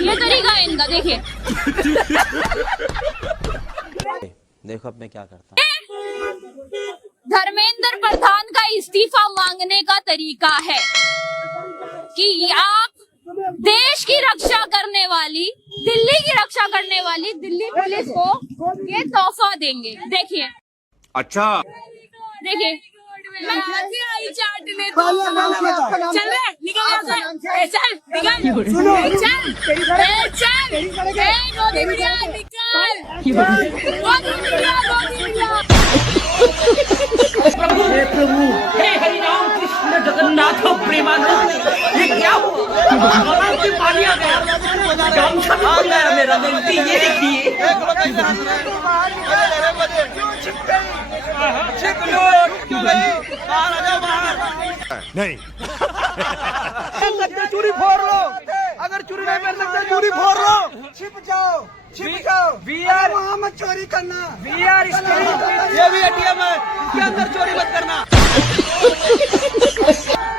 ये तरीका है इनका, देखिए। देखो अब मैं क्या करता हूँ। धर्मेंद्र प्रधान का इस्तीफा मांगने का तरीका है कि आप देश की रक्षा करने वाली, दिल्ली की रक्षा करने वाली दिल्ली पुलिस को ये तोहफा देंगे। देखिए, अच्छा देखिए, आई चाटने तो चल रहे, निकल यहाँ से, चल निकल, चल, गोदी मीडिया निकल, गोदी मीडिया। हे प्रभु, हे हरि राम कृष्ण जगन्नाथ प्रेमानंद, ये क्या हुआ? पानी आ गया, गमछा भी खुल गया मेरा, गलती ये देखिए। नहीं चूड़ी फोड़ लो, अगर चूड़ी नहीं कर सकते चूड़ी फोड़ लो, छिप जाओ, छिप जाओ। VR वहाँ मत चोरी करना, VR ये भी ATM है, इसके अंदर चोरी मत करना।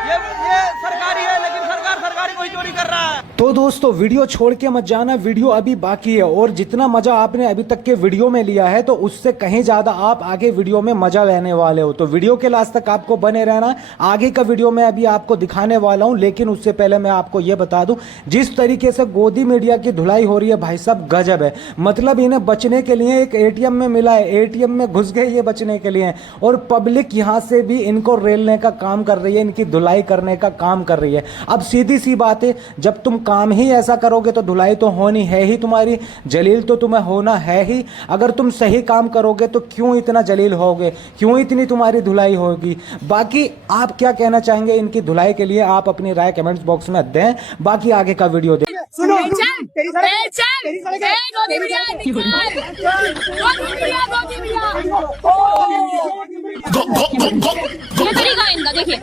ये सरकारी है, लेकिन सरकारी कोई चोरी कर रहा है। तो दोस्तों वीडियो छोड़ के मत जाना, वीडियो अभी बाकी है और जितना मजा आपने अभी तक के वीडियो में लिया है तो उससे कहीं ज्यादा आप आगे वीडियो में मजा लेने वाले हो। तो वीडियो के लास्ट तक आपको बने रहना, आगे का वीडियो मैं अभी आपको दिखाने वाला हूं। लेकिन उससे पहले मैं आपको यह बता दूं, जिस तरीके से गोदी मीडिया की धुलाई हो रही है भाई साहब, गजब है। मतलब इन्हें बचने के लिए एक ATM में मिला है, ATM में घुस गए ये बचने के लिए, और पब्लिक यहां से भी इनको रेलने का काम कर रही है, इनकी धुलाई करने का काम कर रही है। अब सीधी सी बात है, जब तुम काम ही ऐसा करोगे तो धुलाई तो होनी है ही, तुम्हारी जलील तो तुम्हें होना है ही। अगर तुम सही काम करोगे तो क्यों इतना जलील होगे, क्यों इतनी तुम्हारी धुलाई होगी। बाकी आप क्या कहना चाहेंगे इनकी धुलाई के लिए, आप अपनी राय कमेंट्स बॉक्स में दें। बाकी आगे का वीडियो दें। सुनो, ये तरीका है इनका, देखिए।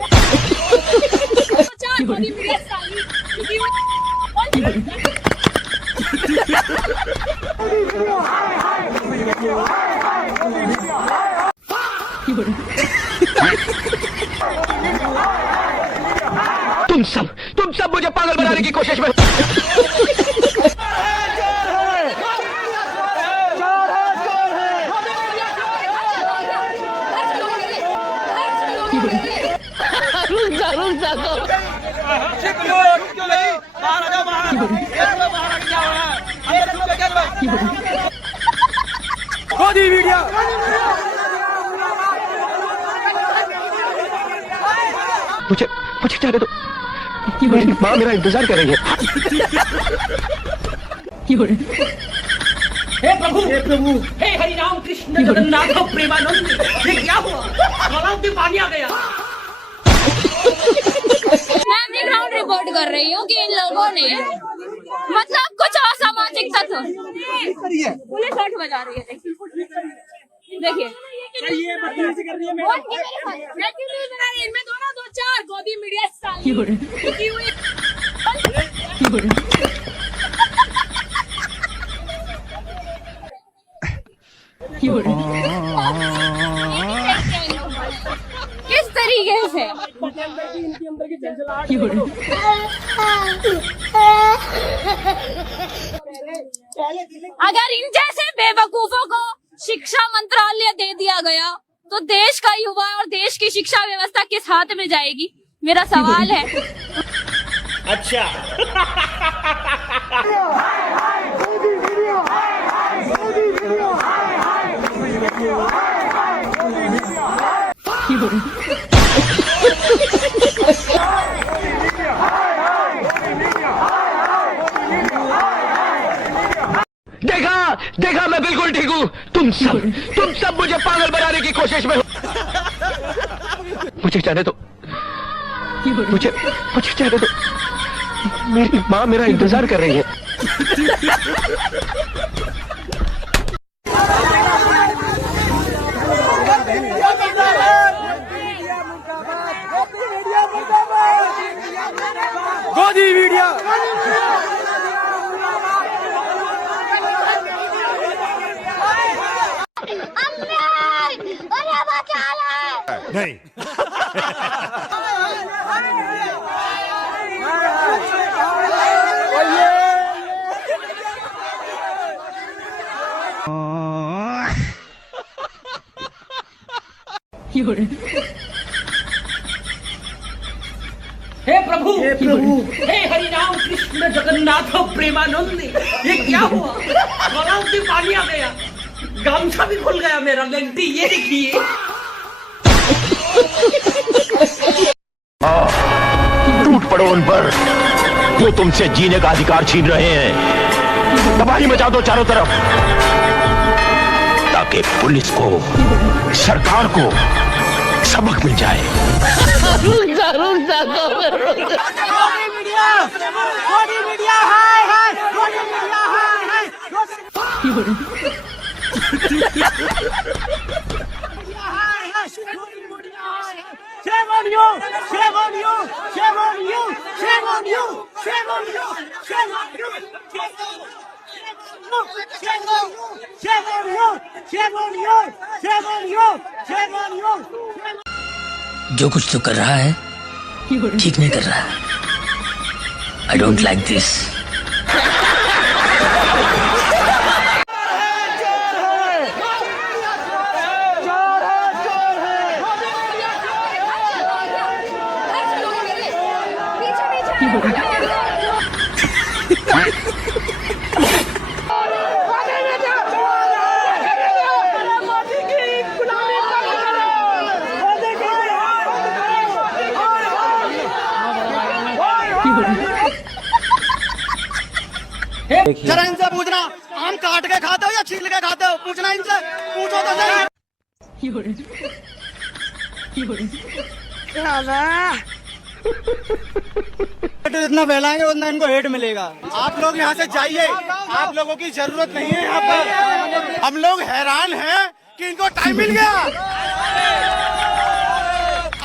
तुम सब मुझे पागल बनाने की कोशिश में। गोदी मीडिया मुझे जाने दो, मेरी माँ मेरा इंतजार कर रही है। हे प्रभु, हे हरि राम कृष्ण जगन्नाथ प्रेमानंद, ये क्या हुआ? गलाव में पानी आ गया। मैं ग्राउंड रिपोर्ट कर रही हूँ कि इन लोगों ने मतलब कुछ असामाजिक तत्व, पुलिस हट बजा रही है। देखिए, इनमें दो ना 2-4 गोदी मीडिया किस तरीके से अगर इन जैसे बेवकूफों को शिक्षा मंत्रालय दे दिया गया तो देश का युवा और देश की शिक्षा व्यवस्था किस हाथ में जाएगी, मेरा सवाल है। अच्छा देखा मैं बिल्कुल ठीक हूँ। तुम सब मुझे पागल बनाने की कोशिश में हो। मुझे जाने दो, मुझे जाने दो, मेरी माँ मेरा इंतजार कर रही है। गोदी मीडिया नहीं हे प्रभु हे हरि राम कृष्ण जगन्नाथ प्रेमानंद, ये क्या हुआ? गलाव से पानी आ गया, गामछा भी खुल गया मेरा। लेंटी ये देखिए। टूट पड़ो उन पर जो तुमसे जीने का अधिकार छीन रहे हैं। तबाही मचा दो चारों तरफ ताकि पुलिस को, सरकार को सबक मिल जाए। Shame on you! Shame on you! Shame on you! Shame on you! Shame on you! Shame on you! Shame on you! Shame on you! Shame on you! Shame on you! Shame on you! जो कुछ तो कर रहा है ठीक नहीं कर रहा है। I don't like this. जरा इनसे पूछना, आम काट के खाते हो या छील के खाते हो? पूछना इनसे, पूछो तो सही। इतना फैलाएंगे उतना इनको हेट मिलेगा। आप लोग यहाँ से जाइए, आप लोगों की जरूरत नहीं है यहाँ पर। हम लोग हैरान हैं कि इनको टाइम मिल गया।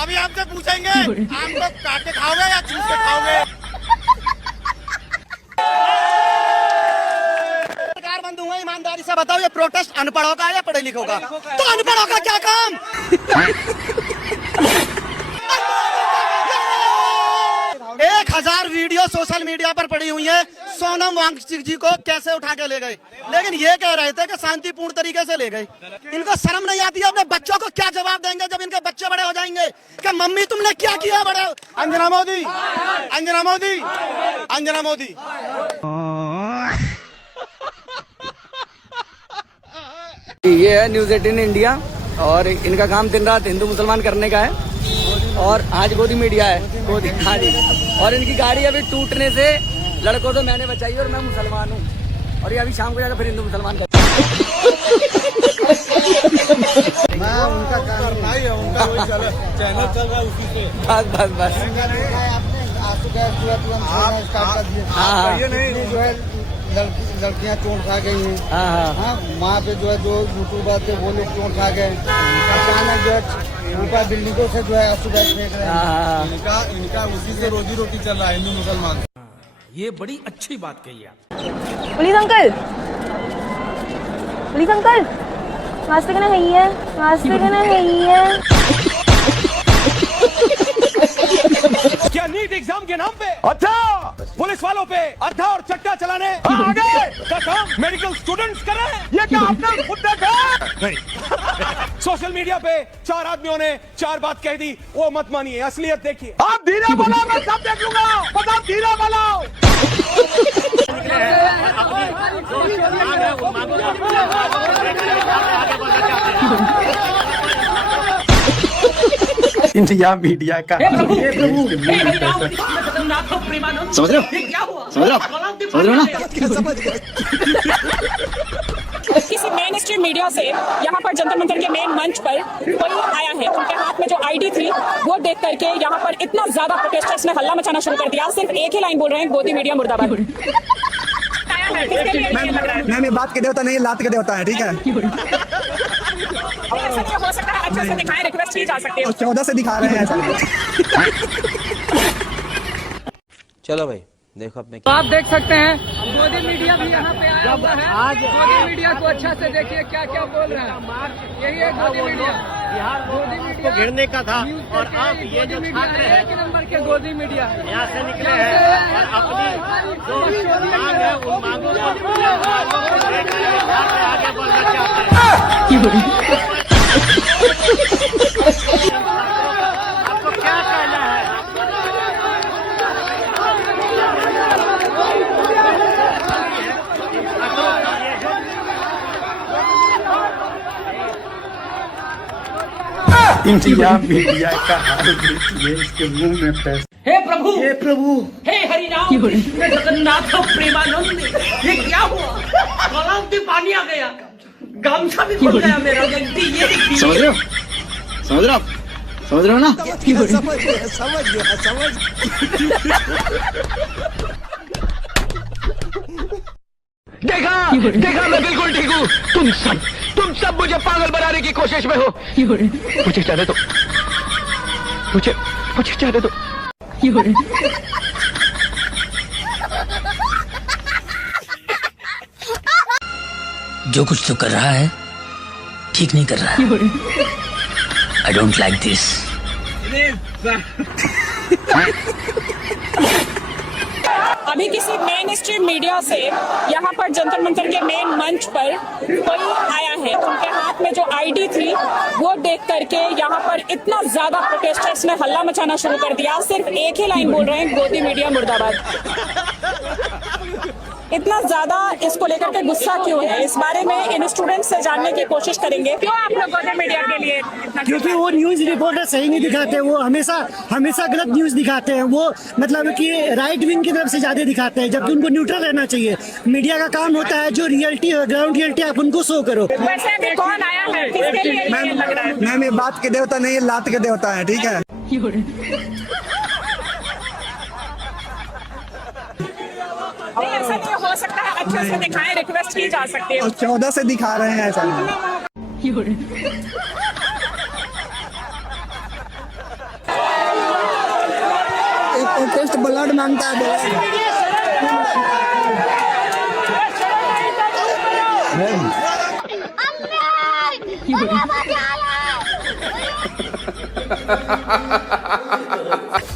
अभी आपसे पूछेंगे, आम को काट के खाओगे या छील के खाओगे? बंद हुआ, ईमानदारी से बताओ, ये प्रोटेस्ट अनपढ़ों का है या पढ़े लिखों का? तो अनपढ़ों का क्या काम? 1000 वीडियो सोशल मीडिया पर पड़ी हुई है, सोनम वांगचुक जी को कैसे उठा के ले गए, लेकिन ये कह रहे थे कि शांतिपूर्ण तरीके से ले गए। इनको शर्म नहीं आती है? अपने बच्चों को क्या जवाब देंगे जब इनके बच्चे बड़े हो जाएंगे कि मम्मी तुमने क्या किया बड़े? अंजना मोदी, अंजना मोदी, अंजना मोदी। ये है न्यूज़ 18 इंडिया और इनका काम दिन रात हिंदू मुसलमान करने का है। और आज गोदी मीडिया है, गोदी, हाँ जी। और इनकी गाड़ी अभी टूटने से लड़कों तो मैंने बचाई और मैं मुसलमान हूँ, और ये अभी शाम को जाकर फिर हिंदू मुसलमान कर। मैं उनका करना ही है, उनका वही चैनल चल रहा है उसी से। बस बस बस। हाँ ये नहीं जो है लड़कियां चोट खा गई हैं। हाँ, वहाँ पे जो है जो यूट्यूबर थे वो लोग चोट खा गए। अचानक जो है ऊपर बिल्डिंगों से जो है असुबह फेंक रहे हैं। इनका उसी से रोजी रोटी चल रहा है, हिंदू मुसलमान। ये बड़ी अच्छी बात कही आप। पुलिस अंकल, पुलिस अंकल, नाश्ते करना नहीं है, नाश्ते करना नहीं है। क्या नीट एग्जाम के नाम पे अच्छा पुलिस वालों पे अड्डा और चट्टा चलाने आगे का काम मेडिकल स्टूडेंट्स कर रहे हैं? ये क्या आपने खुद देखा? नहीं। सोशल मीडिया पे 4 आदमियों ने 4 बात कह दी, वो मत मानिए, असलियत देखिए। आप धीरे बोलो, मैं सब देख लूंगा, बस आप धीरे बोलो। इंडिया मीडिया का समझ रहे हो? ये क्या हुआ? समझ रहे हो ना? किसी मेन स्ट्रीम मीडिया से यहाँ पर जंतर मंतर के मेन मंच पर कोई आया है, उनके हाथ में जो आईडी थी वो देख करके यहाँ पर इतना ज्यादा प्रोटेस्टर्स ने हल्ला मचाना शुरू कर दिया। सिर्फ एक ही लाइन बोल रहे हैं, गोदी मीडिया मुर्दाबाद। मैं बात के देवता नहीं, लात के देवता है, ठीक है? हो सकता है अच्छे से दिखाएं, रिक्वेस्ट की जा सकती है। 14 से दिखा रहे हैं ऐसा। चलो भाई देखो अब मैं तो आप देख सकते हैं गोदी मीडिया भी यहाँ पे आया हुआ है। आज गोदी मीडिया को अच्छा से देखिए क्या क्या बोल रहे हैं। यही है गोदी मीडिया, गोदी मीडिया घेरने का था। और आप ये जो छात्र हैं, 1 नंबर के गोदी मीडिया यहाँ से निकले हैं और अपनी जो मांग है उन मांगों को आगे बढ़ना चाहते हैं। इंडिया मीडिया का हाल देखिए, इसके मुंह में पैसा। हे प्रभु हे हरि राम कृष्ण जगन्नाथ प्रेमानंद, ये क्या हुआ? गलाव में पानी आ गया, गामछा भी खुल गया मेरा। गलती ये देखिए। समझ रहे हो ना? समझ गया। देखा मैं बिल्कुल ठीक हूँ। तुम सब मुझे पागल बनाने की कोशिश में हो। मुझे जाने दो, मुझे जाने दो। जो कुछ तो कर रहा है ठीक नहीं कर रहा है। I don't like this. अभी किसी मेन स्ट्रीम मीडिया से यहाँ पर जंतर मंतर के मेन मंच पर कोई आया है, उनके हाथ में जो आईडी थी वो देख करके यहाँ पर इतना ज्यादा प्रोटेस्टर्स ने हल्ला मचाना शुरू कर दिया। सिर्फ एक ही लाइन बोल रहे हैं, गोदी मीडिया मुर्दाबाद। इतना ज्यादा इसको लेकर के गुस्सा क्यों है, इस बारे में इन स्टूडेंट्स से जानने की कोशिश करेंगे। क्यों आप लोग गोदी मीडिया के लिए? क्योंकि वो न्यूज रिपोर्टर सही नहीं दिखाते, वो हमेशा गलत न्यूज दिखाते हैं। वो मतलब कि राइट विंग की तरफ से ज्यादा दिखाते हैं, जबकि उनको न्यूट्रल रहना चाहिए। मीडिया का काम होता है जो रियलिटी ग्राउंड रियलिटी आप उनको शो करो। वैसे अभी कौन आया है, किसके लिए ये लग रहा है? मैम, ये बात के देवता नहीं, लात के देवता है, ठीक है? नहीं, ऐसा नहीं हो सकता है, अच्छे से दिखाएं, रिक्वेस्ट की जा सकती है। 14 से दिखा रहे हैं ऐसा। एक टेस्ट ब्लड मांगता है।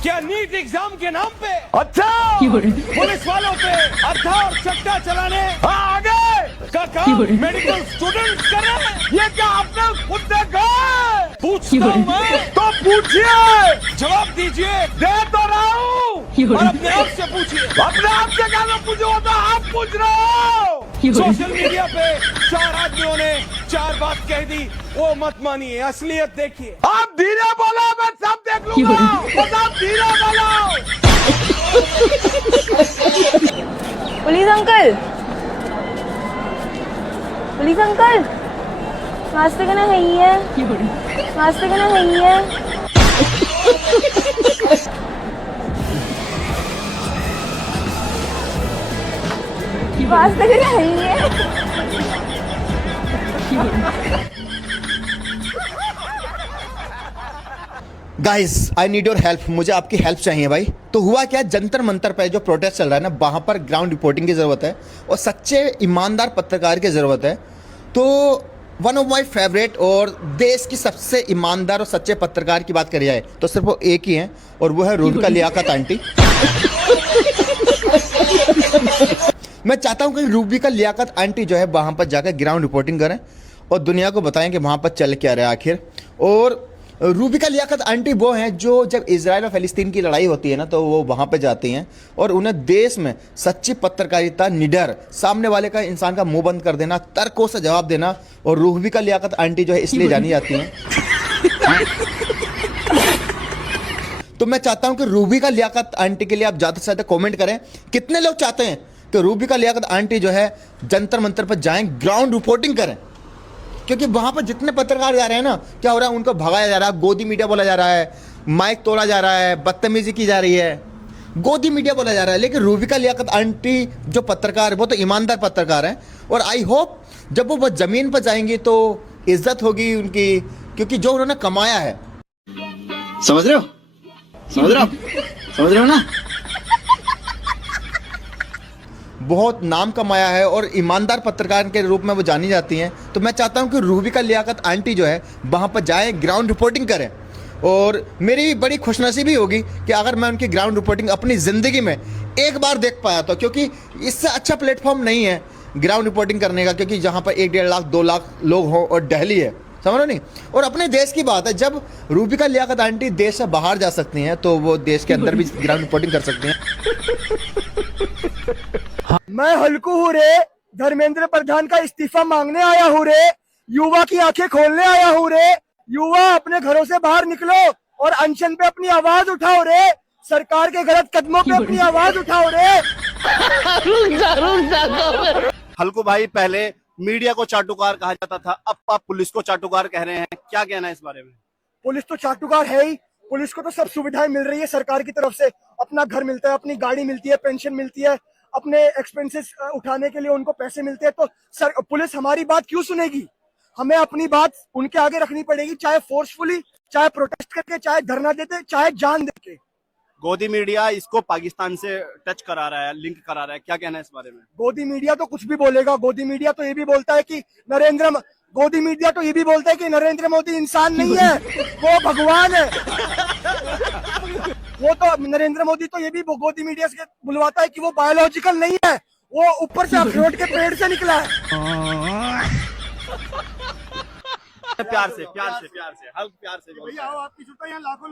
क्या नीट एग्जाम के नाम पे पुलिस वालों पे अड्डा और चट्टा चलाने आगे का काम मेडिकल स्टूडेंट्स कर रहे हैं? ये क्या आपने खुद देखा? पूछता हूँ मैं, तो पूछिए, जवाब दीजिए। दे तो रहा हूँ, और अपने आप से पूछिए। अपने आप से क्या मैं पूछूं, तो आप पूछ रहे हो। सोशल मीडिया पे 4 आदमियों ने 4 बात कह दी, वो मत मानिए, असलियत देखिए। आप धीरे बोलो, मैं सब देख लूंगा, बस आप धीरे बोलो। पुलिस अंकल, नाश्ते करना है ही है, नाश्ते करना है ही है। नाश्ते करना है ही है। Guys, I need your help. मुझे आपकी हेल्प चाहिए भाई। तो हुआ क्या, जंतर मंतर पे जो प्रोटेस्ट चल रहा है ना, वहां पर ग्राउंड रिपोर्टिंग की जरूरत है और सच्चे ईमानदार पत्रकार की जरूरत है। तो वन ऑफ माई फेवरेट और देश की सबसे ईमानदार और सच्चे पत्रकार की बात करी जाए तो सिर्फ वो एक ही है, और वो है रूबिका लियाकत आंटी। मैं चाहता हूं कि रूबिका लियाकत आंटी जो है वहां पर जाकर ग्राउंड रिपोर्टिंग करें और दुनिया को बताएं कि वहां पर चल क्या रहा है आखिर। और रूबिका लियाकत आंटी वो हैं जो जब इजराइल और फ़लस्तीन की लड़ाई होती है ना, तो वो वहाँ पे जाती हैं और उन्हें देश में सच्ची पत्रकारिता, निडर, सामने वाले का इंसान का मुंह बंद कर देना, तर्कों से जवाब देना। और रूबिका लियाकत आंटी जो है इसलिए जानी जाती हैं। तो मैं चाहता हूं कि रूबिका लियाकत आंटी के लिए आप ज़्यादा से ज़्यादा कॉमेंट करें। कितने लोग चाहते हैं कि रूबिका लियाकत आंटी जो है जंतर मंतर पर जाएं, ग्राउंड रिपोर्टिंग करें? क्योंकि वहां पर जितने पत्रकार जा रहे हैं ना, क्या हो रहा है, उनको भगाया जा रहा है, गोदी मीडिया बोला जा रहा है, माइक तोड़ा जा रहा है, बदतमीजी की जा रही है, गोदी मीडिया बोला जा रहा है। लेकिन रूबिका लियाकत आंटी जो पत्रकार है वो तो ईमानदार पत्रकार हैं, और आई होप जब वो जमीन पर जाएंगी तो इज्जत होगी उनकी, क्योंकि जो उन्होंने कमाया है। समझ रहे हो ना? बहुत नाम कमाया है और ईमानदार पत्रकार के रूप में वो जानी जाती हैं। तो मैं चाहता हूं कि रूबिका लियाकत आंटी जो है वहां पर जाएं, ग्राउंड रिपोर्टिंग करें। और मेरी बड़ी खुशनसीबी होगी कि अगर मैं उनकी ग्राउंड रिपोर्टिंग अपनी ज़िंदगी में एक बार देख पाया तो, क्योंकि इससे अच्छा प्लेटफॉर्म नहीं है ग्राउंड रिपोर्टिंग करने का, क्योंकि जहाँ पर 1-1.5 लाख 2 लाख लोग हों और दिल्ली है, समझ लो नहीं। और अपने देश की बात है, जब रूबिका लियाकत आंटी देश से बाहर जा सकती हैं तो वो देश के अंदर भी ग्राउंड रिपोर्टिंग कर सकती हैं। मैं हल्कू हूँ रे, धर्मेंद्र प्रधान का इस्तीफा मांगने आया हूँ रे, युवा की आंखें खोलने आया हूँ रे, युवा अपने घरों से बाहर निकलो और अनशन पे अपनी आवाज उठाओ रे, सरकार के गलत कदमों पे अपनी आवाज उठाओ रे। हल्कू भाई, पहले मीडिया को चाटुकार कहा जाता था, अब आप पुलिस को चाटुकार कह रहे हैं, क्या कहना है इस बारे में? पुलिस तो चाटुकार है ही, पुलिस को तो सब सुविधाएं मिल रही है सरकार की तरफ से, अपना घर मिलता है, अपनी गाड़ी मिलती है, पेंशन मिलती है, अपने एक्सपेंसेस उठाने के लिए उनको पैसे मिलते हैं। तो पुलिस हमारी बात क्यों सुनेगी? हमें अपनी बात उनके आगे रखनी पड़ेगी, चाहे फोर्सफुली, चाहे प्रोटेस्ट करके, चाहे धरना देते, चाहे जान देके। गोदी मीडिया इसको पाकिस्तान से टच करा रहा है, लिंक करा रहा है, क्या कहना है इस बारे में? गोदी मीडिया तो कुछ भी बोलेगा। गोदी मीडिया तो ये भी बोलता है कि नरेंद्र मोदी इंसान नहीं है, वो भगवान है। वो तो नरेंद्र मोदी तो ये भी गोदी मीडिया से बुलवाता है कि वो बायोलॉजिकल नहीं है, वो ऊपर से अखरोट के पेड़ से निकला है। प्यार से हल्क, प्यार से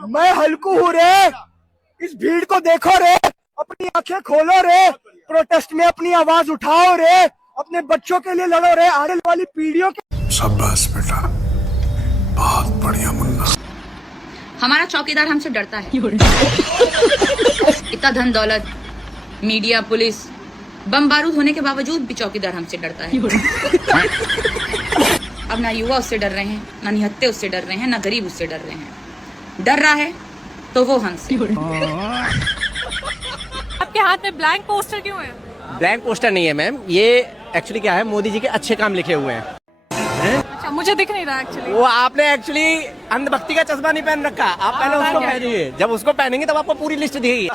मैं हल्कू हूँ रे, इस भीड़ को देखो रे, अपनी आंखें खोलो रे, प्रोटेस्ट में अपनी आवाज उठाओ रे, अपने बच्चों के लिए लड़ो रे, आने वाली पीढ़ियों के। शाबाश बेटा, बहुत बढ़िया मुन्ना। हमारा चौकीदार हमसे डरता है। इतना धन दौलत, मीडिया, पुलिस, बम बारूद होने के बावजूद भी चौकीदार हमसे डरता है। अब ना युवा उससे डर रहे हैं, ना निहत्ते उससे डर रहे हैं, ना गरीब उससे डर रहे हैं। डर रहा है तो वो हमसे। आपके हाथ में ब्लैंक पोस्टर क्यों है? ब्लैंक पोस्टर नहीं है मैम, ये एक्चुअली क्या है, मोदी जी के अच्छे काम लिखे हुए हैं। अच्छा, मुझे दिख नहीं रहा एक्चुअली। वो आपने एक्चुअली अंधभक्ति का चश्मा नहीं पहन रखा, आप पहले उसको पहनिए, जब उसको पहनेंगे तब आपको पूरी लिस्ट दिखेगी।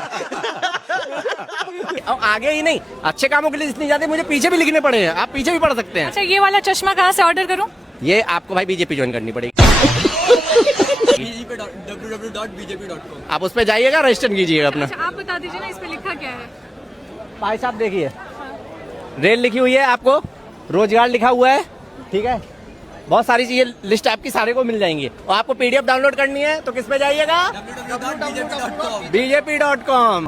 और आगे ही नहीं, अच्छे कामों की लिस्ट नहीं जाती, मुझे पीछे भी लिखने पड़े हैं, आप पीछे भी पढ़ सकते हैं। अच्छा, ये वाला चश्मा कहाँ से ऑर्डर करूँ? ये आपको भाई बीजेपी ज्वाइन करनी पड़ेगी। www.bjp.com आप उस पर जाइएगा, रजिस्टर कीजिएगा अपना। अच्छा, आप बता दीजिए ना इस पे लिखा क्या है? भाई साहब देखिए, रेल लिखी हुई है, आपको रोजगार लिखा हुआ है, ठीक है, बहुत सारी चीजें लिस्ट आपकी सारे को मिल जाएंगी। और आपको पीडीएफ डाउनलोड करनी है तो किस पे जाइएगा? bjp.com।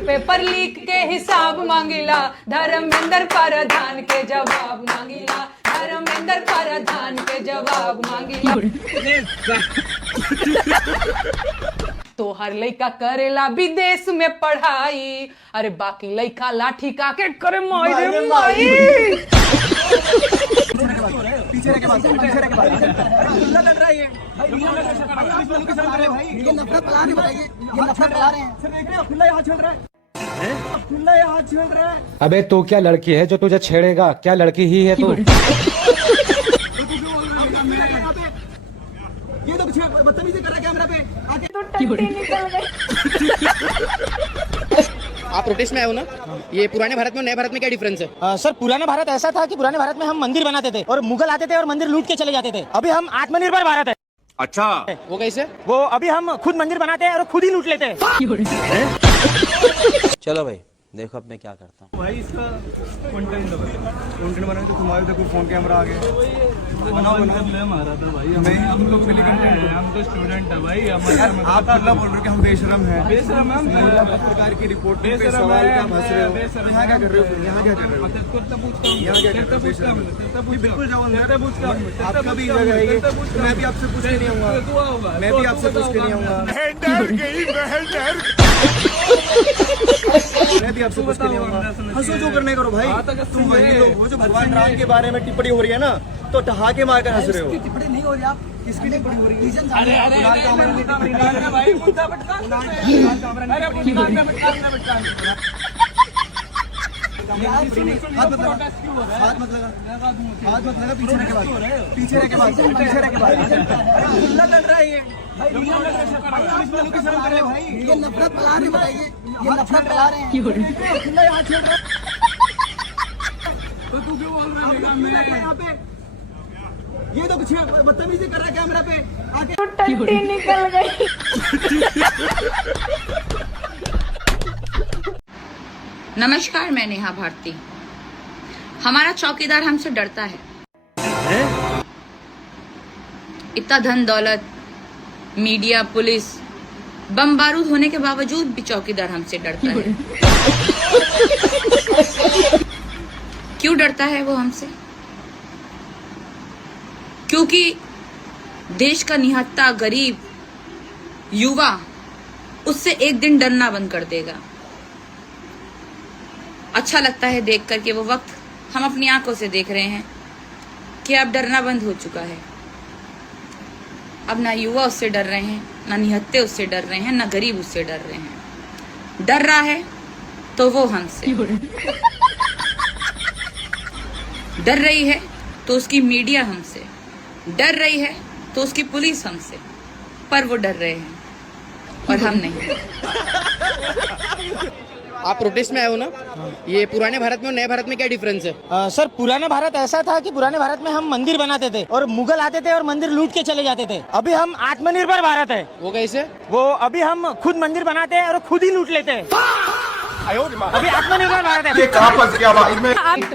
पेपर लीक के हिसाब मांगिला, धर्मेंद्र प्रधान के जवाब मांगिला, धर्मेंद्र प्रधान के जवाब मांगिला। तो हर लड़का करेला विदेश में पढ़ाई, अरे बाकी लड़का लाठी का के करे माई रे माई। पीछे रह के बात, पीछे रह के बात। खुला लड़ रहा है ये, ये नफरत फैला रही है, ये नफरत फैला रहे हैं। सर देख रहे हो, खुला यहाँ छेड़ रहा है, खुला यहाँ छेड़ रहा है। अबे तो क्या लड़की है जो तुझे छेड़ेगा? क्या लड़की ही है तू? ये तो बदतमीजी कर रहा है कैमरा पे आके। तो टट्टी निकल गई। आप प्रोटेस्ट में आए हो ना, ये पुराने भारत में और नए भारत में क्या डिफरेंस है? सर, पुराना भारत ऐसा था कि पुराने भारत में हम मंदिर बनाते थे और मुगल आते थे और मंदिर लूट के चले जाते थे। अभी हम आत्मनिर्भर भारत है। अच्छा, वो कैसे? वो अभी हम खुद मंदिर बनाते हैं और खुद ही लूट लेते हैं। चलो भाई, देखो अब मैं क्या करता हूँ। भाई इसका कंटेंट बनाने तो तुम्हारे देखो फोन कैमरा आ गया, बनाओ मैं मारा था भाई, हम लोग के लिए कंटेंट है, हम तो स्टूडेंट है भाई। आप अल्लाह बोल रहे हो कि हम बेशरम हैं? बेशरम हम पत्रकार की रिपोर्ट पे सवाल क्या फंस रहे हो? यहाँ क्या कर रहे हो? यहाँ क्या कर रहे हो? यहाँ क्या कर रहे हो? बिल्कुल जाओ अंदर, आपका भी जगह है ये, मैं भी आपसे पूछ के नहीं आऊँगा, मैं भी आपसे पूछ के नहीं आऊँगा, मैं भी आपसे पूछ के नहीं आऊँगा। हंसो जो करने करो भाई, तुम वही लोग हो जो भगवान राम के बारे में टिप्पणी हो रही है ना, तो ठहाके मार कर हंस रहे हो। टिप्पणी नहीं हो रही, आप किसकी टिप्पणी हो रही है? अरे हाथ मत लगा, पीछे रह के बात, पीछे रह के बात, पीछे रह के बात। खुला लड़ रहा है ये, ये नफरत फैला रहे हैं, ये नफरत फैला रहे हैं। खुला यहाँ छेड़ रहा है। तो तू क्यों बोल रहा है यहाँ पे? ये तो कुछ बदतमीजी कर रहा है कैमरा पे आके। तो टट्टी निकल गई। नमस्कार, मैं नेहा भारती। हमारा चौकीदार हमसे डरता है। इतना धन दौलत, मीडिया, पुलिस, बम बारूद होने के बावजूद भी चौकीदार हमसे डरता है। क्यों डरता है वो हमसे? क्योंकि देश का निहत्था गरीब युवा उससे एक दिन डरना बंद कर देगा। अच्छा लगता है देख कर के वो वक्त हम अपनी आंखों से देख रहे हैं कि अब डरना बंद हो चुका है। अब ना युवा उससे डर रहे हैं, ना निहत्थे उससे डर रहे हैं, ना गरीब उससे डर रहे हैं। डर रहा है तो वो हमसे, डर रही है तो उसकी मीडिया हमसे, डर रही है तो उसकी पुलिस हमसे, पर वो डर रहे हैं और हम नहीं। आप प्रोटेस्ट में आए हो ना? ये पुराने भारत में और नए भारत में क्या डिफरेंस है? सर पुराने भारत ऐसा था कि पुराने भारत में हम मंदिर बनाते थे और मुगल आते थे और मंदिर लूट के चले जाते थे। अभी हम आत्मनिर्भर भारत है। वो कैसे? वो अभी हम खुद मंदिर बनाते हैं और खुद ही लूट लेते हैं। अभी आत्मनिर्भर भारत है। ये कहाँ फंस गया भाई मैं?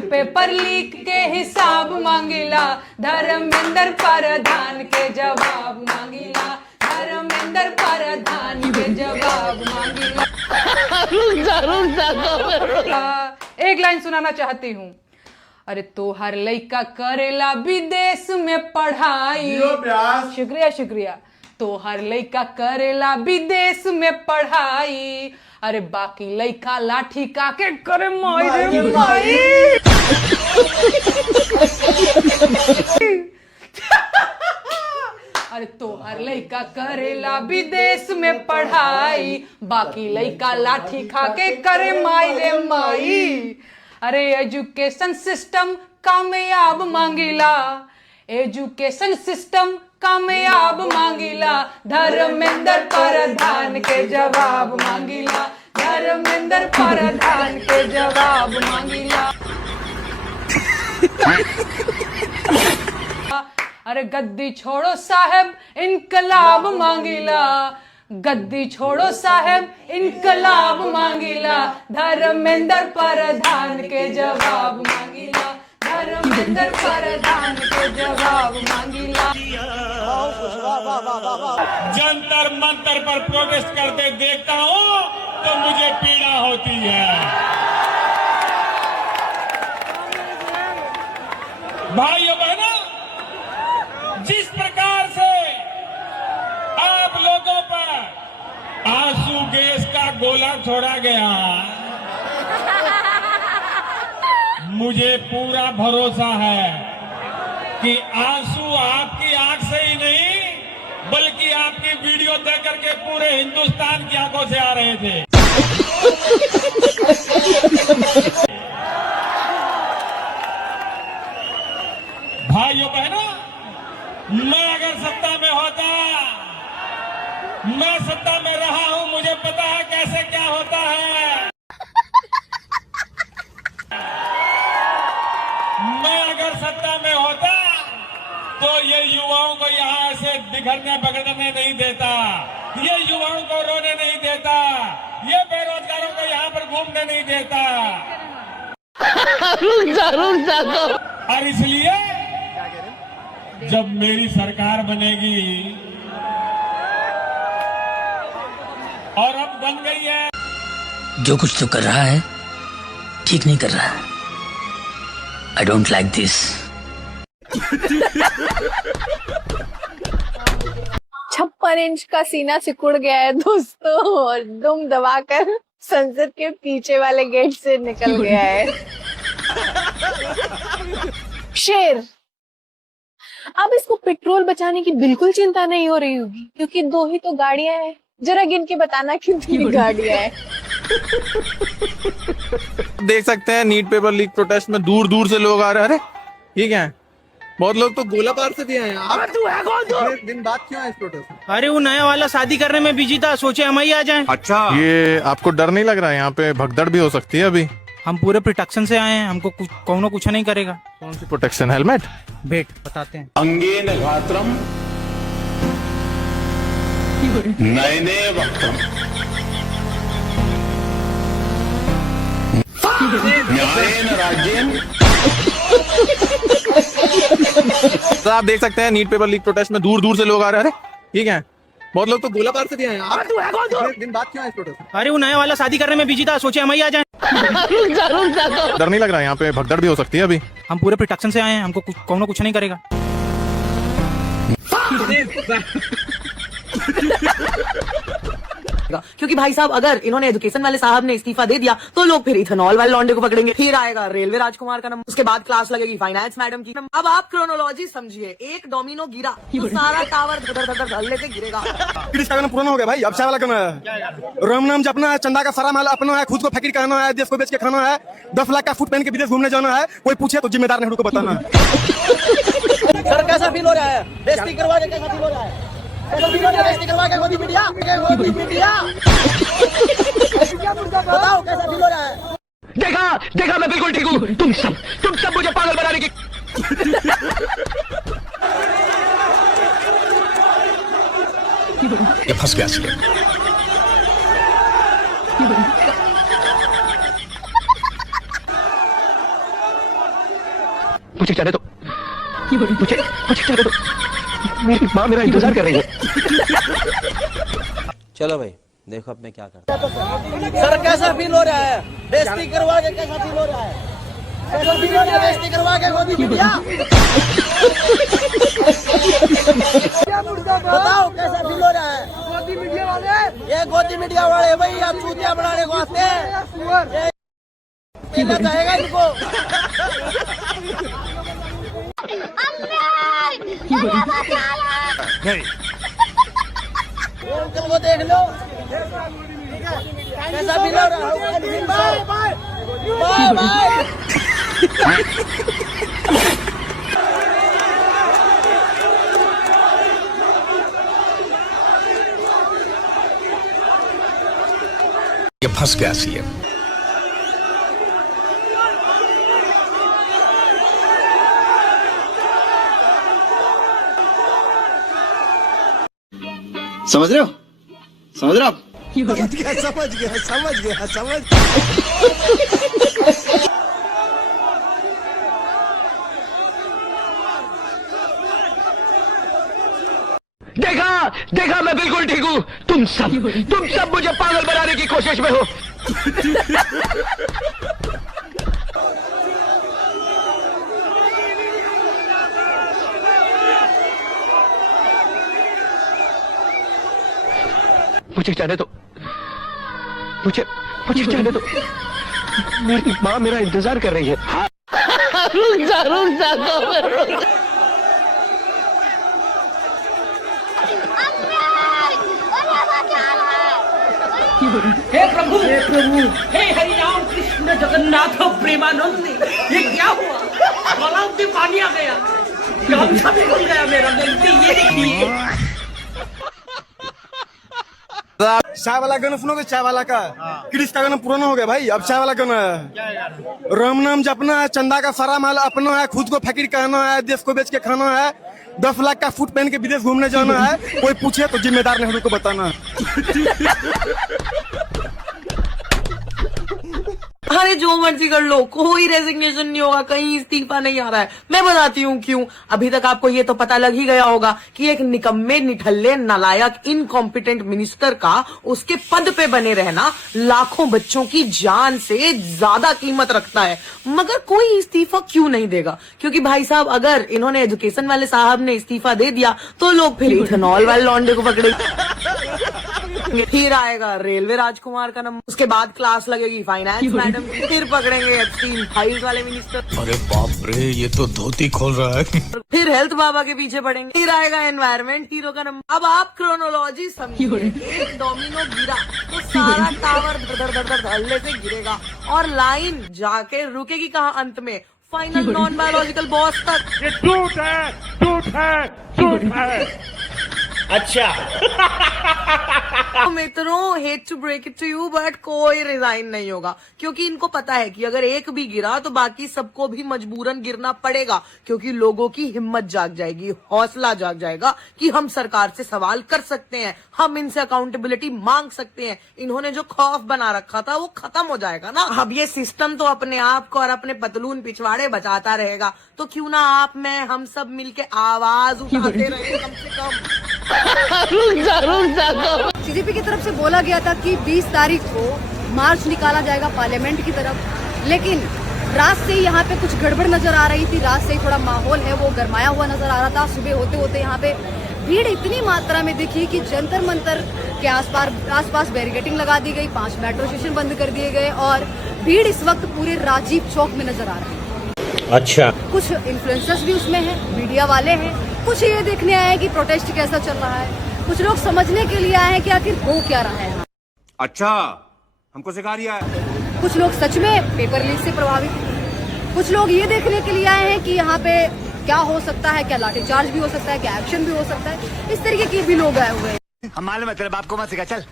पेपर लीक के हिसाब मांगिला, धर्मेंद्र प्रधान के जवाब मांगिला, धर्मेंद्र प्रधान के जवाब मांगिला। एक लाइन सुनाना चाहती हूँ। अरे तोहर लइका करेला विदेश में पढ़ाई, शुक्रिया शुक्रिया। तोहर लइका करेला विदेश में पढ़ाई, अरे बाकी लइका लाठी का के करे माई रे माई। अरे तोहर लइका करेला विदेश में पढ़ाई, बाकी लइका लाठी खा के करे माई रे माई। अरे एजुकेशन सिस्टम कामयाब मांगिला, एजुकेशन सिस्टम कामयाब मांगिला, धर्मेंद्र प्रधान के जवाब मांगिला, धर्मेंद्र प्रधान के जवाब मांगिला। अरे गद्दी छोड़ो साहब इनकलाब मांगिला, गद्दी छोड़ो साहब इनकलाब मांगिला, धर्मेंद्र प्रधान के जवाब मांगिला, धर्मेंद्र प्रधान के जवाब मांगिला। जंतर मंतर पर प्रोटेस्ट करते देखता हूँ तो मुझे पीड़ा होती है। भाइयों बहनों, जिस प्रकार से आप लोगों पर आंसू गैस का गोला छोड़ा गया, मुझे पूरा भरोसा है कि आंसू आपकी आंख से ही नहीं बल्कि आपकी वीडियो देख करके पूरे हिंदुस्तान की आंखों से आ रहे थे। भाइयों बहनों, मैं अगर सत्ता में होता, मैं सत्ता में रहा हूं, मुझे पता है कैसे क्या होता है। मैं अगर सत्ता में होता तो ये युवाओं को यहाँ से बिखरने पकड़ने नहीं देता, ये युवाओं को रोने नहीं देता, ये बेरोजगारों को यहाँ पर घूमने नहीं देता। और इसलिए जब मेरी सरकार बनेगी, और अब बन गई है, जो कुछ तो कर रहा है ठीक नहीं कर रहा है। I don't like this. 56 inch का सीना सिकुड़ गया है दोस्तों, और दुम दबाकर संसद के पीछे वाले गेट से निकल गया है। शेर, अब इसको पेट्रोल बचाने की बिल्कुल चिंता नहीं हो रही होगी, क्योंकि 2 ही तो गाड़ियां हैं। जरा गिन के बताना कितनी गाड़ियां हैं। देख सकते हैं नीट पेपर लीक प्रोटेस्ट में दूर दूर से लोग आ रहे हैं। अरे ये क्या है? बहुत लोग तो गोला पार से भी आए हैं। अबे तू है कौन? तू दिन बाद क्यों है इस प्रोटेस्ट में? अरे वो नया वाला शादी करने में बिजी था, सोचे हम ही आ जाएं। अच्छा, ये आपको डर नहीं लग रहा है? यहाँ पे भगदड़ भी हो सकती है अभी। हम पूरे प्रोटेक्शन से आए हैं, हमको कुछ नहीं करेगा। कौन सी प्रोटेक्शन? हेलमेट? वेट बताते हैं। अंगेन घात्रम नयने वक्त्रम न्यायेन राज्येन। तो आप देख सकते हैं नीट पेपर लीक प्रोटेस्ट में दूर दूर से लोग आ रहे हैं। अरे ये क्या है? बहुत लोग तो गोला पार से भी आए हैं। तू है कौन? तू दिन बाद क्यों है इस प्रोटेस्ट में? अरे वो नया वाला शादी करने में बिजी था, सोचे हम ही आ जाएं। डर नहीं लग रहा है? यहाँ पे भगदड़ भी हो सकती है अभी। हम पूरे प्रोटेक्शन से आए हैं, हमको कुछ नहीं करेगा। क्योंकि भाई साहब अगर इन्होंने एजुकेशन वाले साहब ने इस्तीफा दे दिया तो लोग फिर इथेनॉल वाले लौंडे को पकड़ेंगे, फिर आएगा रेलवे राजकुमार का नंबर, उसके बाद क्लास लगेगी फाइनेंस मैडम की। अब आप क्रोनोलॉजी समझिए, एक डोमिनो गिरा तो सारा टावर धड़ल्ले से गिरेगा। पुराना हो गया भाई, अब चाय वाला करना है, राम नाम जपना है, चंदा का सारा माल अपना है, खुद को फकीर कहना है, देश को बेच के खाना है, 10 लाख का फूट पहन के विदेश घूमने जाना है, कोई पूछे तो जिम्मेदार नेहरू को बताना है। सर कैसा फील हो रहा है बेइज्जती करवा के, कैसा फील हो रहा है बेइज्जती करवा के मोदी मीडिया बताओ कैसा फील हो रहा है? देखा मैं बिल्कुल ठीक हूँ। तुम सब मुझे पागल बनाने की ये फंस गया इसलिए। मुझे जाने दो, मुझे जाने दो, मेरी माँ मेरा इंतजार कर रही है। चलो भाई देखो अब मैं क्या करता हूँ। सर कैसा फील हो रहा है बेइज्जती करवा के, कैसा फील हो रहा है? कैसा फील हो रहा है बेइज्जती करवा के मोदी मीडिया बताओ कैसा फील हो रहा है? गोदी मीडिया वाले, ये गोदी मीडिया वाले भाई आप चूतिया बनाने को आते हैं, ये चाहेगा इनको। अंकल को देख लो कैसा फील हो रहा है? Bye bye bye bye. ये फंस गया सीएम। समझ रहे हो? समझ रहे हो आप? समझ गया। देखा मैं बिल्कुल ठीक हूँ। तुम सब मुझे पागल बनाने की कोशिश में हो। मुझे जाने दो, मुझे जाने दो, मेरी माँ मेरा इंतजार कर रही है। रुक जा हे प्रभु हे हरि राम कृष्ण जगन्नाथ प्रेमानंद, ये क्या हुआ? गलाव से पानी आ गया, गामछा भी खुल गया मेरा। ये देखिए चाय वाला गाना सुनोगे? चाय वाला का क्रिश का गाना पुराना हो गया भाई, अब चाय वाला गाना है, राम नाम जपना है, चंदा का सारा माल अपना है, खुद को फकीर कहना है, देश को बेच के खाना है, 10 लाख का फूट पहन के विदेश घूमने जाना है, कोई पूछे तो जिम्मेदार नेहरू को बताना है। अरे जो मर्जी कर लो, कोई रेजिग्नेशन नहीं होगा, कहीं इस्तीफा नहीं आ रहा है। मैं बताती हूँ क्यों। अभी तक आपको ये तो पता लग ही गया होगा कि एक निकम्मे, निठल्ले, नालायक, इनकॉम्पिटेंट मिनिस्टर का उसके पद पे बने रहना लाखों बच्चों की जान से ज्यादा कीमत रखता है। मगर कोई इस्तीफा क्यों नहीं देगा? क्योंकि भाई साहब अगर इन्होंने एजुकेशन वाले साहब ने इस्तीफा दे दिया तो लोग फिर इथेनॉल वाले लौंडे को पकड़ेंगे, फिर आएगा रेलवे राजकुमार का नंबर, उसके बाद क्लास लगेगी फाइनेंस मैडम की, फिर पकड़ेंगे एप्स्टीन फाइल्स वाले मिनिस्टर। अरे बाप रे, ये तो धोती खोल रहा है। फिर हेल्थ बाबा के पीछे पड़ेंगे, फिर आएगा एनवायरमेंट हीरो का नंबर। अब आप क्रोनोलॉजी समझिए, एक डोमिनो गिरा तो सारा टावर धड़ल्ले से गिरेगा और लाइन जाके रुकेगी कहाँ? अंत में फाइनल नॉन बायोलॉजिकल बॉस तक। ये झूठ है। अच्छा मित्रों, hate to break it to you but कोई रिजाइन नहीं होगा, क्योंकि इनको पता है कि अगर एक भी गिरा तो बाकी सबको भी मजबूरन गिरना पड़ेगा, क्योंकि लोगों की हिम्मत जाग जाएगी, हौसला जाग जाएगा कि हम सरकार से सवाल कर सकते हैं, हम इनसे अकाउंटेबिलिटी मांग सकते हैं। इन्होंने जो खौफ बना रखा था वो खत्म हो जाएगा ना। अब ये सिस्टम तो अपने आप को और अपने पतलून पिछवाड़े बचाता रहेगा, तो क्यों ना आप में हम सब मिलके आवाज उठाते रहे कम से कम। सीजीपी की तरफ से बोला गया था कि 20 तारीख को मार्च निकाला जाएगा पार्लियामेंट की तरफ, लेकिन रात से ही यहाँ पे कुछ गड़बड़ नजर आ रही थी। रात से ही थोड़ा माहौल है वो गरमाया हुआ नजर आ रहा था। सुबह होते होते यहाँ पे भीड़ इतनी मात्रा में दिखी कि जंतर मंतर के आसपास बैरिकेडिंग लगा दी गई, 5 मेट्रो स्टेशन बंद कर दिए गए और भीड़ इस वक्त पूरे राजीव चौक में नजर आ रहा है। अच्छा, कुछ इन्फ्लुएंसर्स भी उसमें हैं, मीडिया वाले हैं, कुछ ये देखने आए हैं कि प्रोटेस्ट कैसा चल रहा है, कुछ लोग समझने के लिए आए हैं कि आखिर हो क्या रहा है। अच्छा, हमको सिखा रिया है। कुछ लोग सच में पेपर लीक से प्रभावित हैं, कुछ लोग ये देखने के लिए आए हैं कि यहाँ पे क्या हो सकता है, क्या लाठीचार्ज भी हो सकता है, क्या एक्शन भी हो सकता है। इस तरीके के भी लोग आए हुए हैं। हमारे मतलब आपको मत सिखा चल।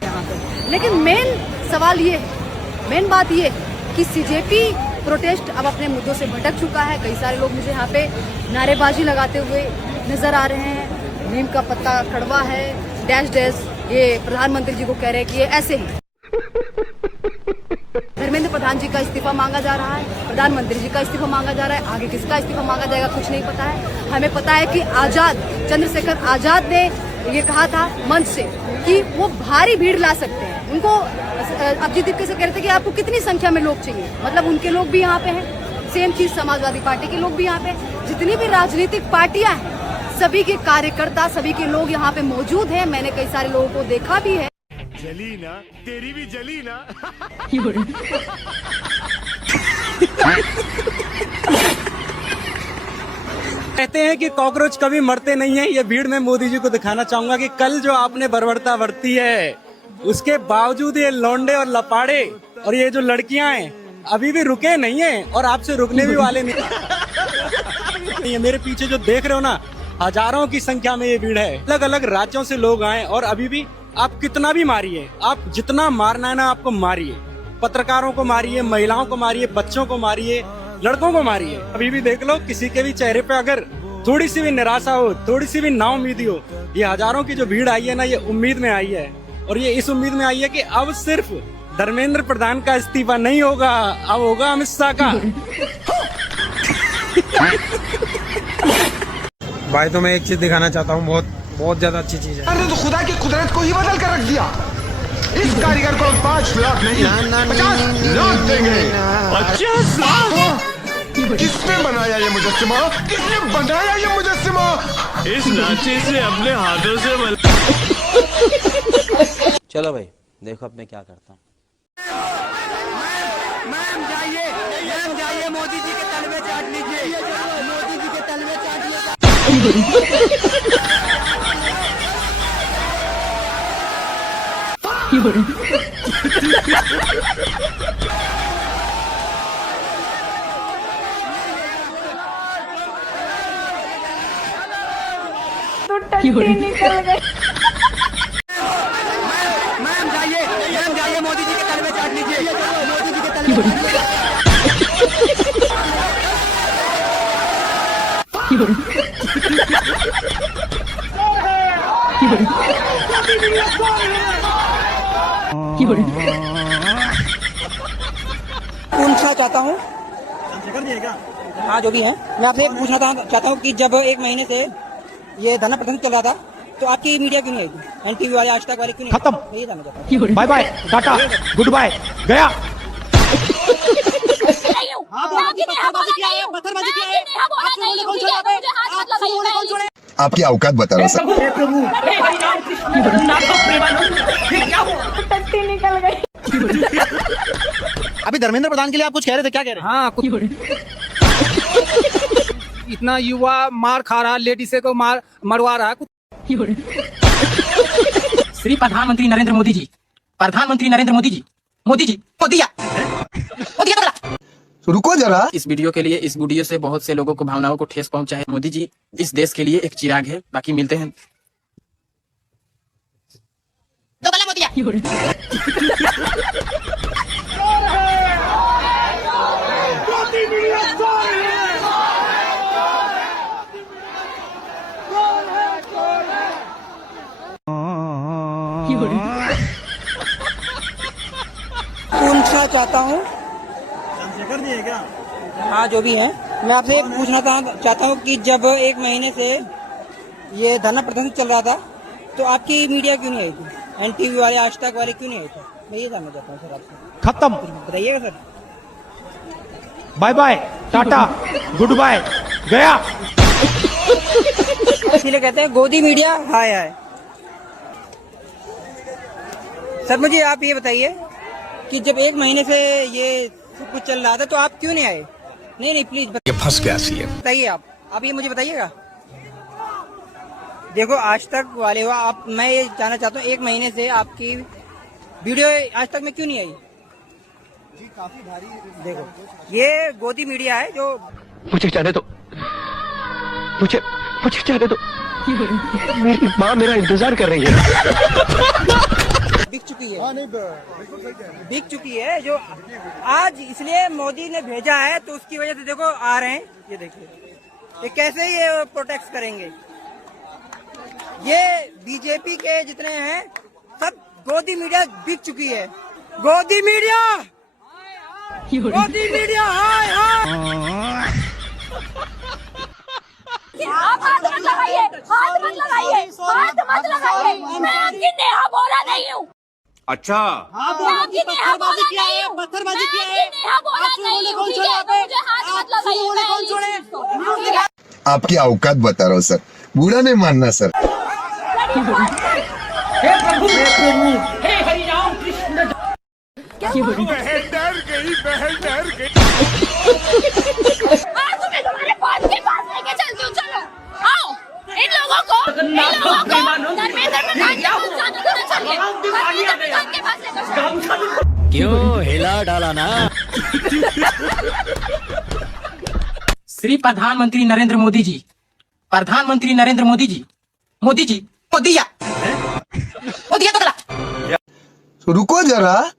लेकिन मेन सवाल ये है, मेन बात ये है कि सीजेपी प्रोटेस्ट अब अपने मुद्दों से भटक चुका है। कई सारे लोग मुझे यहाँ पे नारेबाजी लगाते हुए नजर आ रहे हैं। नीम का पत्ता कड़वा है, डैश डैश, ये प्रधानमंत्री जी को कह रहे हैं कि ये ऐसे ही। धर्मेंद्र प्रधान जी का इस्तीफा मांगा जा रहा है, प्रधानमंत्री जी का इस्तीफा मांगा जा रहा है, आगे किसका इस्तीफा मांगा जाएगा कुछ नहीं पता है। हमें पता है कि चंद्रशेखर आजाद ने ये कहा था मंच से कि वो भारी भीड़ ला सकते हैं। उनको अभिजीत दीपके से कह रहे थे कि आपको कितनी संख्या में लोग चाहिए, मतलब उनके लोग भी यहाँ पे हैं। सेम चीज समाजवादी पार्टी के लोग भी यहाँ पे, जितनी भी राजनीतिक पार्टियां हैं सभी के कार्यकर्ता, सभी के लोग यहाँ पे मौजूद हैं। मैंने कई सारे लोगों को देखा भी है। जली ना, तेरी भी जली ना। कहते हैं कि कॉकरोच कभी मरते नहीं है। ये भीड़ में मोदी जी को दिखाना चाहूंगा कि कल जो आपने बर्बरता बरती है, उसके बावजूद ये लौंडे और लपाड़े और ये जो लड़कियां हैं अभी भी रुके नहीं हैं और आपसे रुकने भी वाले नहीं। ये मेरे पीछे जो देख रहे हो ना, हजारों की संख्या में ये भीड़ है। अलग अलग राज्यों से लोग आए और अभी भी आप कितना भी मारिए, आप जितना मारना है ना आपको मारिए। पत्रकारों को मारिए, महिलाओं को मारिए, बच्चों को मारिए, लड़कों को मारिए। अभी भी देख लो, किसी के भी चेहरे पे अगर थोड़ी सी भी निराशा हो, थोड़ी सी भी नाउम्मीदी हो, ये हजारों की जो भीड़ आई है ना, ये उम्मीद में आई है। और ये इस उम्मीद में आई है कि अब सिर्फ धर्मेंद्र प्रधान का इस्तीफा नहीं होगा, अब होगा अमित शाह का। भाई तो मैं एक चीज दिखाना चाहता हूँ, बहुत ज्यादा अच्छी चीज है। अरे तो खुदा की कुदरत को ही बदल कर रख दिया। इस कारीगर को 5 लाख नहीं 50 लाख देंगे। 50 लाख? किसने बनाया ये मुजस्सिमा? किसने बनाया ये मुजस्सिमा? इस नाचे से अपने हाथों से चलो भाई, देखो अब मैं क्या करता हूँ। मैम जाइए, मोदी जी के तलवे चाट लीजिए, मोदी जी के तलवे चाट लीजिए। तो टट्टी निकल गई। मैम जाइए, मोदी जी के तलवे चाट लीजिए, मोदी जी के तलवे। पूछना चाहता हूँ, हाँ जो भी है, मैं आपसे एक पूछना चाहता हूँ कि जब एक महीने से ये धरना प्रदर्शन चल रहा था तो आपकी मीडिया क्यों नहीं आई? एनटीवी वाले, आज तक वाले क्यों नहीं? खत्म, ये जानना चाहता हूँ। Bye bye, tata, goodbye, गया। आपकी औकात बता रहा सर। हे प्रभु, हे हरि राम कृष्ण जगन्नाथ प्रेमानंद, ये क्या हुआ? टट्टी निकल गई। अभी धर्मेंद्र प्रधान के लिए आप कुछ कह रहे थे, क्या कह रहे हैं? हाँ, इतना युवा मार खा रहा, लेडीज को मरवा रहा है। श्री प्रधानमंत्री नरेंद्र मोदी जी, मोदी जी को दिया। रुको जरा, इस वीडियो के लिए, इस वीडियो से बहुत से लोगों को भावनाओं को ठेस पहुंचा है। मोदी जी इस देश के लिए एक चिराग है। बाकी मिलते हैं। तो गला मोदिया। पूछना चाहता हूँ, हाँ जो भी है, मैं आपसे एक पूछना चाहता हूँ कि जब एक महीने से ये धरना प्रदर्शन चल रहा था तो आपकी मीडिया क्यों नहीं आई थी? एनटीवी वाले, आज तक वाले क्यों नहीं आए थे? मैं ये जानना चाहता हूँ सर आपसे। खत्म, बताइएगा sir. Bye bye, tata, goodbye, गया। इसीलिए कहते हैं गोदी मीडिया हाय हाय। सर मुझे आप ये बताइए कि जब 1 महीने से ये सब कुछ चल रहा था तो आप क्यों नहीं आए? नहीं प्लीज ये फंस गया सीएम। बताइए आप ये मुझे बताइएगा। देखो आज तक वाले हो आप, मैं ये जानना चाहता हूँ 1 महीने से आपकी वीडियो आज तक में क्यों नहीं आई? जी काफी भारी। देखो ये गोदी मीडिया है जो मुझे जाने दो, मुझे जाने दो, मेरी माँ मेरा इंतजार कर रही है। बिक चुकी है जो आज इसलिए मोदी ने भेजा है तो उसकी वजह से देखो आ रहे हैं। ये देखिए ये कैसे ये प्रोटेक्ट करेंगे। ये बीजेपी के जितने हैं सब गोदी मीडिया बिक चुकी है। गोदी मीडिया हाय हाय। आप हाथ मत लगाइए, हाथ मत लगाइए, हाथ मत लगाइए। मैं आपकी नेहा बोला नहीं हूँ। अच्छा मैं आपकी नेहा बोला नहीं हूँ। पत्थरबाजी किया मैं आपकी नेहा बोला नहीं हूँ। ठीक है, तो मुझे हाथ मत लगाइए। आपकी औकात बता रहा हूँ सर, बुरा नहीं मानना सर। हे प्रभु हे हरि राम कृष्ण। बहन डर गई। आज तुम्हें तुम्हारे पास के पास लेके चलती हूँ। चलो आओ, इन लोगों को धर्मेंद्र प्रधान के पास लेकर चलो। क्यों हिला डाला ना? श्री प्रधानमंत्री नरेंद्र मोदी जी, प्रधानमंत्री नरेंद्र मोदी जी, मोदी जी मोदिया तो रुको जरा,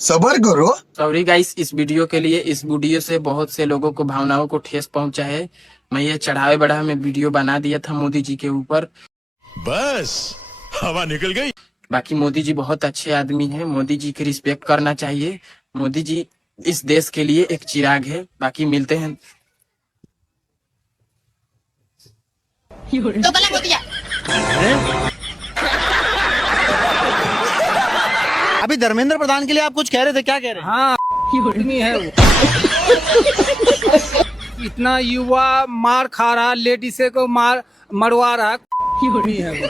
सबर करो। सॉरी गाइस, इस वीडियो के लिए, इस वीडियो से बहुत से लोगों को भावनाओं को ठेस पहुंचा है। मैं ये चढ़ावे बढ़ावे में वीडियो बना दिया था मोदी जी के ऊपर, बस हवा निकल गई। बाकी मोदी जी बहुत अच्छे आदमी हैं, मोदी जी की रिस्पेक्ट करना चाहिए। मोदी जी इस देश के लिए एक चिराग है। बाकी मिलते हैं। तो गला मोदिया। अभी धर्मेंद्र प्रधान के लिए आप कुछ कह रहे थे, क्या कह रहे हैं? हाँ आदमी है वो। इतना युवा मार खा रहा, लेडीसे को मरवा रहा आदमी है वो।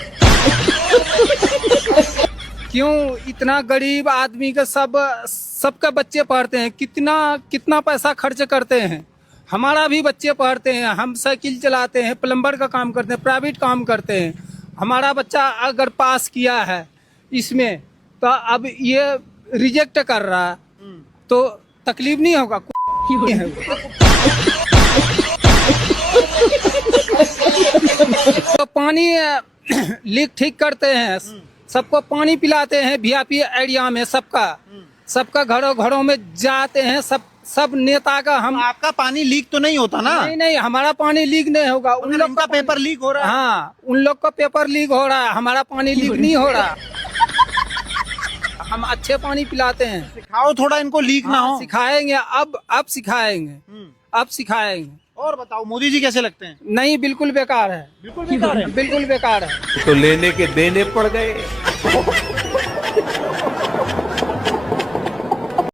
क्यों इतना गरीब आदमी का सबका बच्चे पढ़ते हैं, कितना पैसा खर्च करते हैं। हमारा भी बच्चे पढ़ते हैं, हम साइकिल चलाते हैं, प्लम्बर का काम करते हैं, प्राइवेट काम करते हैं। हमारा बच्चा अगर पास किया है इसमें तो अब ये रिजेक्ट कर रहा है तो तकलीफ नहीं होगा। तो पानी लीक ठीक करते हैं, सबको पानी पिलाते हैं वीआईपी एरिया में। सबका घरों में जाते हैं, सब नेता का। हम आपका पानी लीक तो नहीं होता ना? नहीं, हमारा पानी लीक नहीं होगा। उन लोग का पेपर लीक हो रहा है। हाँ, उन लोग का पेपर लीक हो रहा है, हमारा पानी लीक नहीं हो रहा। हम अच्छे पानी पिलाते हैं। सिखाओ थोड़ा इनको लीक ना हो। सिखाएंगे, अब सिखाएंगे। और बताओ मोदी जी कैसे लगते हैं? नहीं, बिल्कुल बेकार है। बिल्कुल बेकार है। तो लेने के देने पड़ गए।